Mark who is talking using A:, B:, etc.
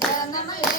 A: Jalanannya.